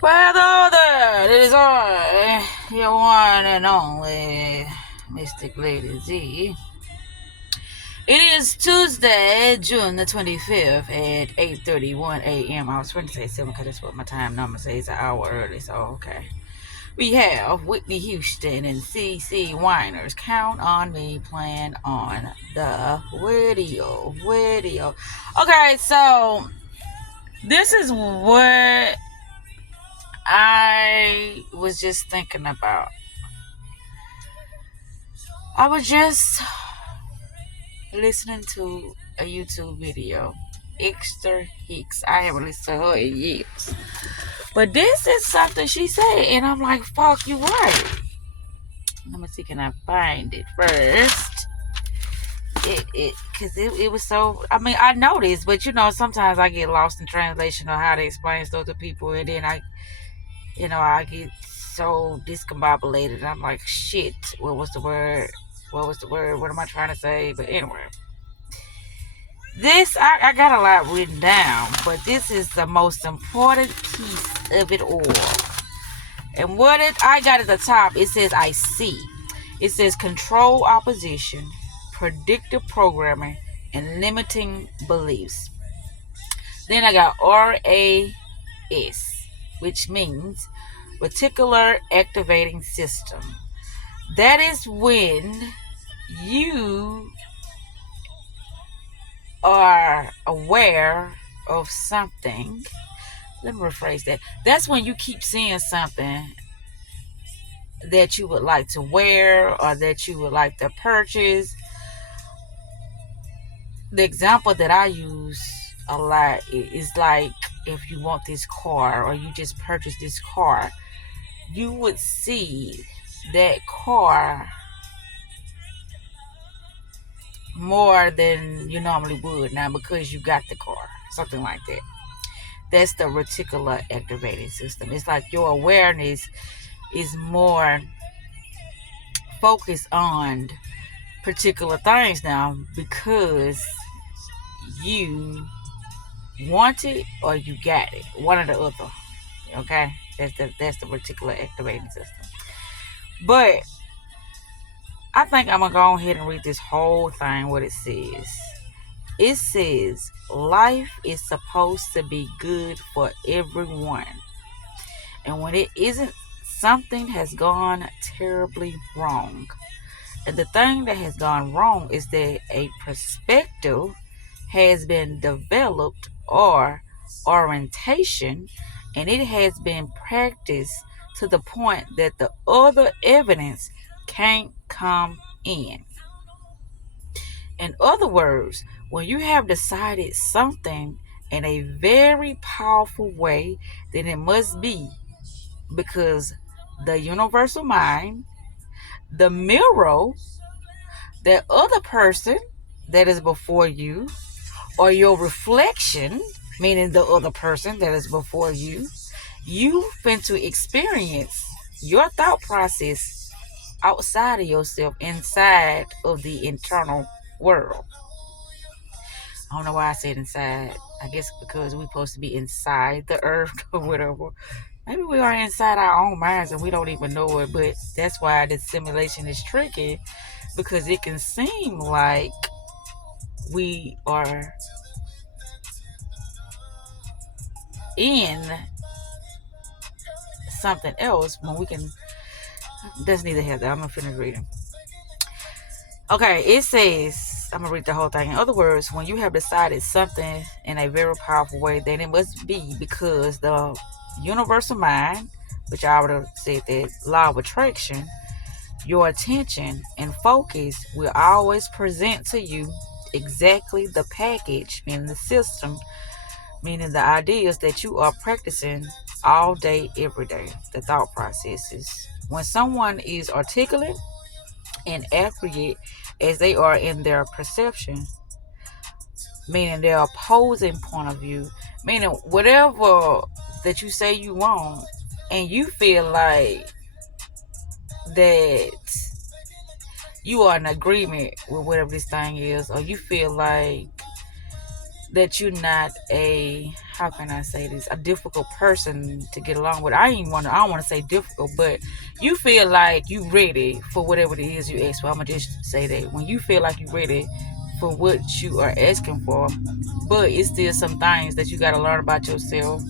Well, hello there. It is I, your one and only Mystic Lady Z. It is Tuesday, June the 25th at 8:31 a.m. I was trying to say 7 because that's what my time number says, an hour early, so okay. We have Whitney Houston and CC Winers. Count on me playing on the radio. Okay, so this is what I was just thinking about. I was just listening to a YouTube video. Esther Hicks. I haven't listened to her in years. But this is something she said, and I'm like, fuck, you right. Let me see, can I find it first? It was so, I mean, I know this, but sometimes I get lost in translation of how they explain stuff to people, and then I get so discombobulated. I'm like, shit, what was the word? What am I trying to say? But anyway, I got a lot written down, but this is the most important piece of it all. And I got at the top, it says I see. It says control opposition, predictive programming, and limiting beliefs. Then I got RAS, which means reticular activating system. That is when you are aware of something. Let me rephrase that. That's when you keep seeing something that you would like to wear or that you would like to purchase. The example that I use a lot is like if you want this car or you just purchased this car, you would see that car more than you normally would now because you got the car, something like that. That's the reticular activating system. It's like your awareness is more focused on particular things now because you want it or you got it, one or the other. Okay, that's the reticular activating system. But I think I'm gonna go ahead and read this whole thing. What it says. It says life is supposed to be good for everyone, and when it isn't, something has gone terribly wrong. And the thing that has gone wrong is that a perspective has been developed or orientation, and it has been practiced to the point that the other evidence can't come in. In other words, when you have decided something in a very powerful way, then it must be because the universal mind, the mirror, that other person that is before you, or your reflection, meaning the other person that is before you, you finna to experience your thought process outside of yourself, inside of the internal world. I don't know why I said inside. I guess because we're supposed to be inside the earth or whatever. Maybe we are inside our own minds and we don't even know it, but that's why this simulation is tricky, because it can seem like we are in something else when we can. That's neither here. I'm gonna finish reading. Okay, it says, I'm gonna read the whole thing. In other words, when you have decided something in a very powerful way, then it must be because the universal mind, which I would have said that law of attraction, your attention and focus will always present to you exactly the package, meaning the system, meaning the ideas that you are practicing all day, every day, the thought processes. When someone is articulate and accurate as they are in their perception, meaning their opposing point of view, meaning whatever that you say you want, and you feel like that you are in agreement with whatever this thing is, or you feel like that you're not a, how can I say this, a difficult person to get along with. I don't want to say difficult, but you feel like you ready for whatever it is you ask for. I'm gonna just say that when you feel like you're ready for what you are asking for, but it's still some things that you got to learn about yourself,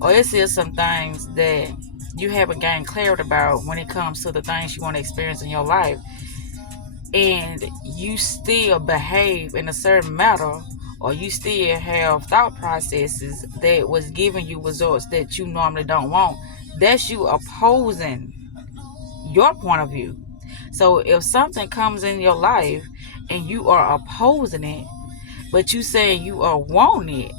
or it's still some things that you haven't gained clarity about when it comes to the things you want to experience in your life, and you still behave in a certain manner, or you still have thought processes that was giving you results that you normally don't want, that's you opposing your point of view. So if something comes in your life and you are opposing it, but you say you are wanting it,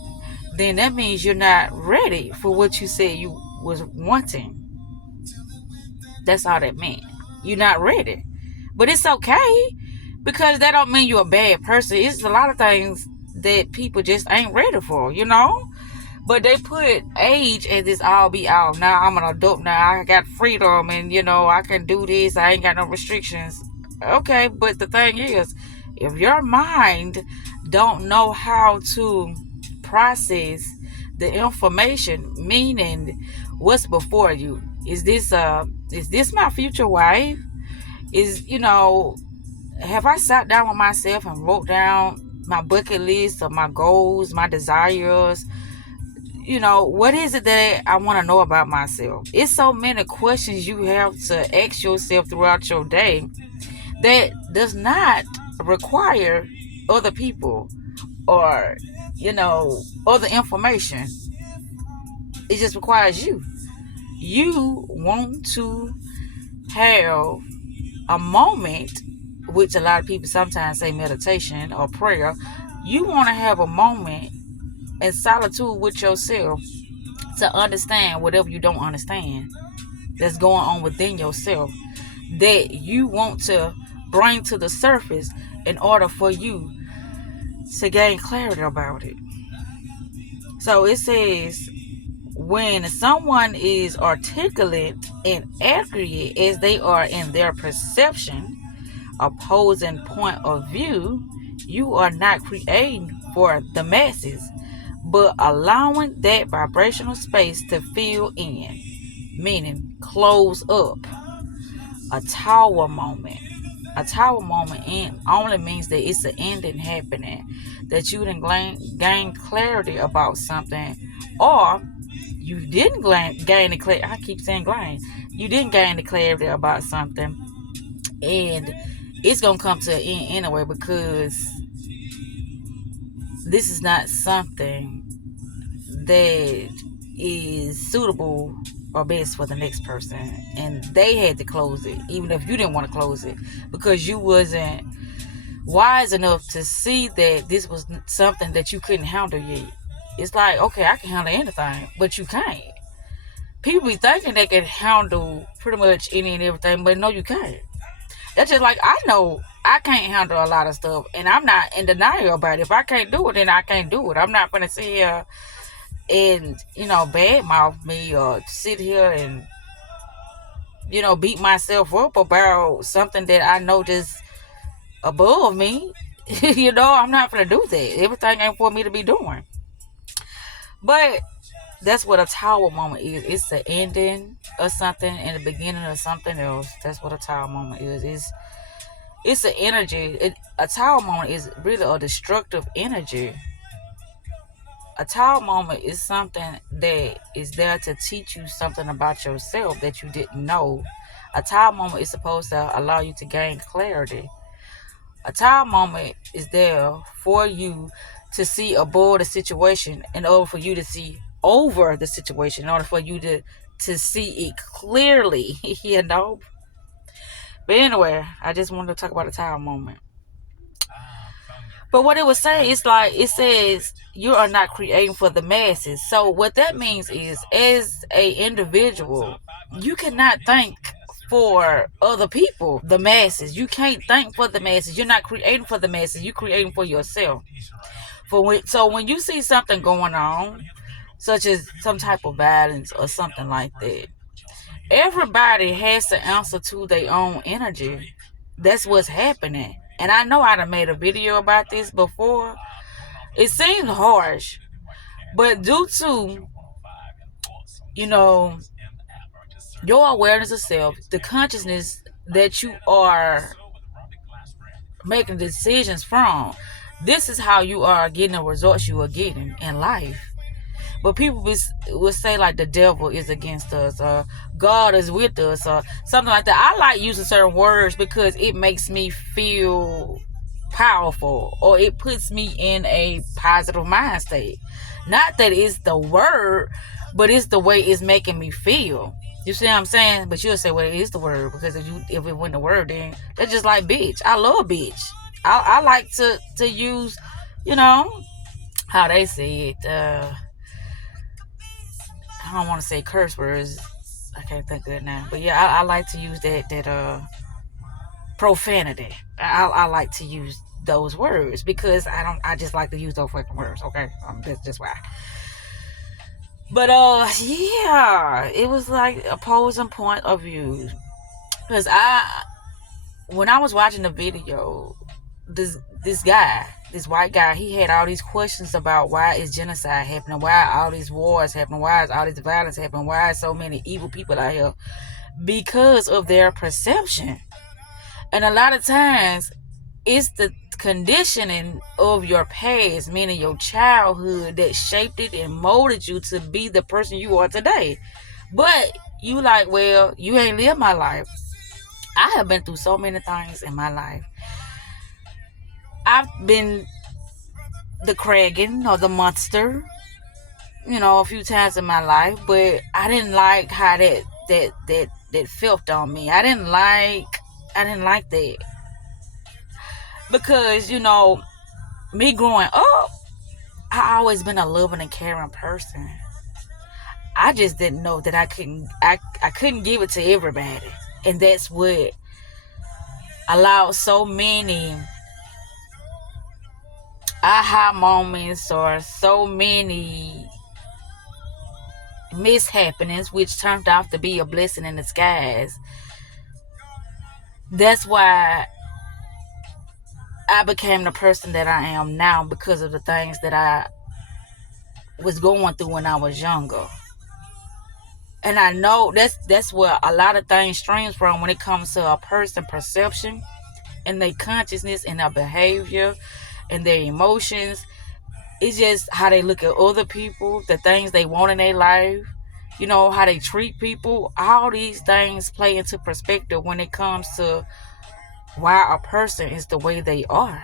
then that means you're not ready for what you said you was wanting. That's all that meant. You're not ready. But it's okay, because that don't mean you're a bad person. It's a lot of things that people just ain't ready for, you know? But they put age as this all be all. Now I'm an adult now. I got freedom and, I can do this. I ain't got no restrictions. Okay, but the thing is, if your mind don't know how to process the information, meaning what's before you, is this my future wife? Have I sat down with myself and wrote down my bucket list of my goals, my desires? What is it that I want to know about myself? It's so many questions you have to ask yourself throughout your day that does not require other people or, other information. It just requires you. You want to have a moment, which a lot of people sometimes say meditation or prayer. You want to have a moment in solitude with yourself to understand whatever you don't understand that's going on within yourself, that you want to bring to the surface in order for you to gain clarity about it. So it says, when someone is articulate and accurate as they are in their perception, opposing point of view, you are not creating for the masses, but allowing that vibrational space to fill in, meaning close up. A tower moment. A tower moment only means that it's an ending happening, that you didn't gain clarity about something, or you didn't gain the clarity. I keep saying gain. You didn't gain the clarity about something, and it's gonna come to an end anyway, because this is not something that is suitable or best for the next person, and they had to close it even if you didn't want to close it, because you wasn't wise enough to see that this was something that you couldn't handle yet. It's like, okay, I can handle anything, but you can't. People be thinking they can handle pretty much any and everything, but no, you can't. That's just like, I know I can't handle a lot of stuff, and I'm not in denial about it. If I can't do it, then I can't do it. I'm not gonna sit here and, badmouth me, or sit here and, beat myself up about something that I know just above me. I'm not gonna do that. Everything ain't for me to be doing. But that's what a tower moment is. It's the ending of something and the beginning of something else. That's what a tower moment is. It's an energy. A tower moment is really a destructive energy. A tower moment is something that is there to teach you something about yourself that you didn't know. A tower moment is supposed to allow you to gain clarity. A tower moment is there for you to see above the situation, in order for you to see over the situation, in order for you to see it clearly, But anyway, I just wanted to talk about a tower moment. But what it was saying, it's like, it says you are not creating for the masses. So what that means is, as a individual, you cannot think for other people, the masses. You can't think for the masses. You're not creating for the masses. You're creating for yourself. So when you see something going on, such as some type of violence or something like that, everybody has to answer to their own energy. That's what's happening. And I know I done made a video about this before. It seems harsh, but due to, you know, your awareness of self, the consciousness that you are making decisions from, this is how you are getting the results you are getting in life. But people will say like the devil is against us, or God is with us, or something like that. I like using certain words because it makes me feel powerful, or it puts me in a positive mind state. Not that it's the word, but it's the way it's making me feel. You see what I'm saying? But you'll say, well, it is the word, because if it wasn't the word, then that's just like bitch. I love bitch. I like to use, you know, how they say it. I don't want to say curse words. I can't think of it now. But yeah, I like to use that profanity. I like to use those words because I just like to use those fucking words. Okay, that's just why. But yeah, it was like opposing point of view. Because when I was watching the video, this guy, this white guy, he had all these questions about why is genocide happening, why are all these wars happening, why is all this violence happening, why are so many evil people out here? Because of their perception. And a lot of times it's the conditioning of your past, meaning your childhood, that shaped it and molded you to be the person you are today. But you like, well, you ain't lived my life. I have been through so many things in my life. I've been the Kragan or the monster, a few times in my life, but I didn't like how that felt on me. I didn't like that. Because, me growing up, I always been a loving and caring person. I just didn't know that I couldn't give it to everybody. And that's what allowed so many aha moments or so many mishappenings, which turned out to be a blessing in disguise. That's why I became the person that I am now, because of the things that I was going through when I was younger. And I know that's where a lot of things streams from when it comes to a person's perception and their consciousness and their behavior and their emotions. It's just how they look at other people, the things they want in their life, how they treat people. All these things play into perspective when it comes to why a person is the way they are.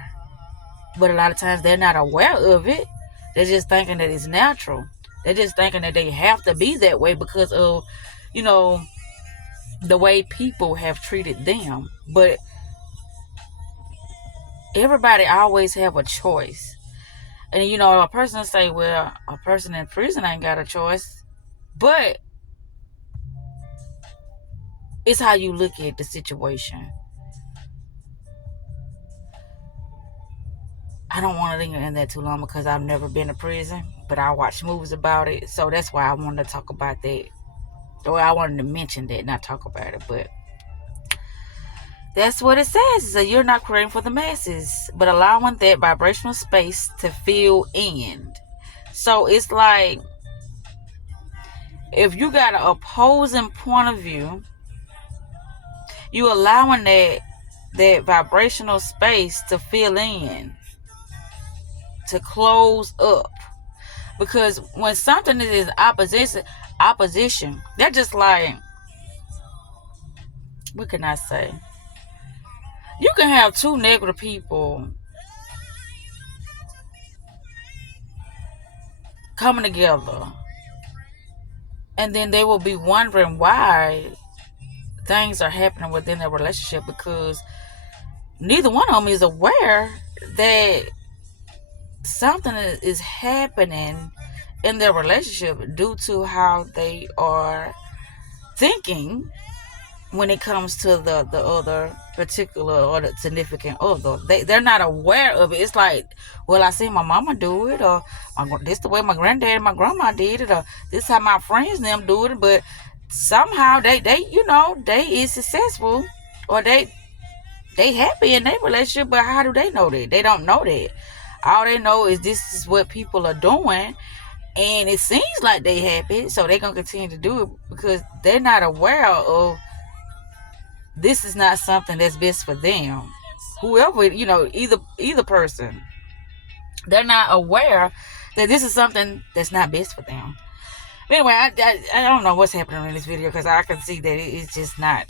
But a lot of times they're not aware of it. They're just thinking that it's natural. They're just thinking that they have to be that way because of, the way people have treated them. But everybody always have a choice. And, a person will say, well, a person in prison ain't got a choice. But it's how you look at the situation. I don't want to linger in that too long because I've never been to prison, but I watch movies about it. So that's why I wanted to talk about that. Or I wanted to mention that, not talk about it. But that's what it says. So you're not creating for the masses, but allowing that vibrational space to fill in. So it's like, if you got an opposing point of view, you allowing that vibrational space to fill in, to close up. Because when something is opposition, they're just like, what can I say? You can have two negative people coming together, and then they will be wondering why things are happening within their relationship, because neither one of them is aware that something is happening in their relationship due to how they are thinking when it comes to the other particular or the significant other. They're not aware of it. It's like, well, I see my mama do it, or this the way my granddad and my grandma did it, or this how my friends and them do it. But somehow they is successful, or they happy in their relationship. But how do they know that? They don't know that. All they know is this is what people are doing, and it seems like they happy, so they're gonna continue to do it because they're not aware of this is not something that's best for them. Whoever, either person, they're not aware that this is something that's not best for them. Anyway, I don't know what's happening in this video because I can see that it's just not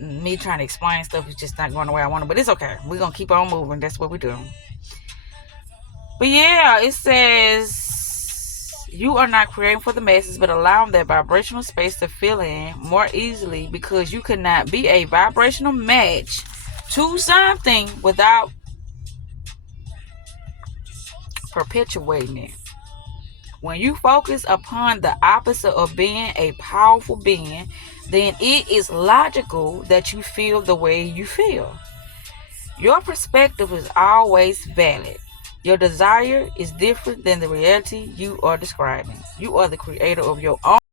me trying to explain stuff. It's just not going the way I want it, but it's okay. We're gonna keep on moving. That's what we're doing. But yeah, it says you are not creating for the masses, but allowing that vibrational space to fill in more easily because you cannot be a vibrational match to something without perpetuating it. When you focus upon the opposite of being a powerful being, then it is logical that you feel the way you feel. Your perspective is always valid. Your desire is different than the reality you are describing. You are the creator of your own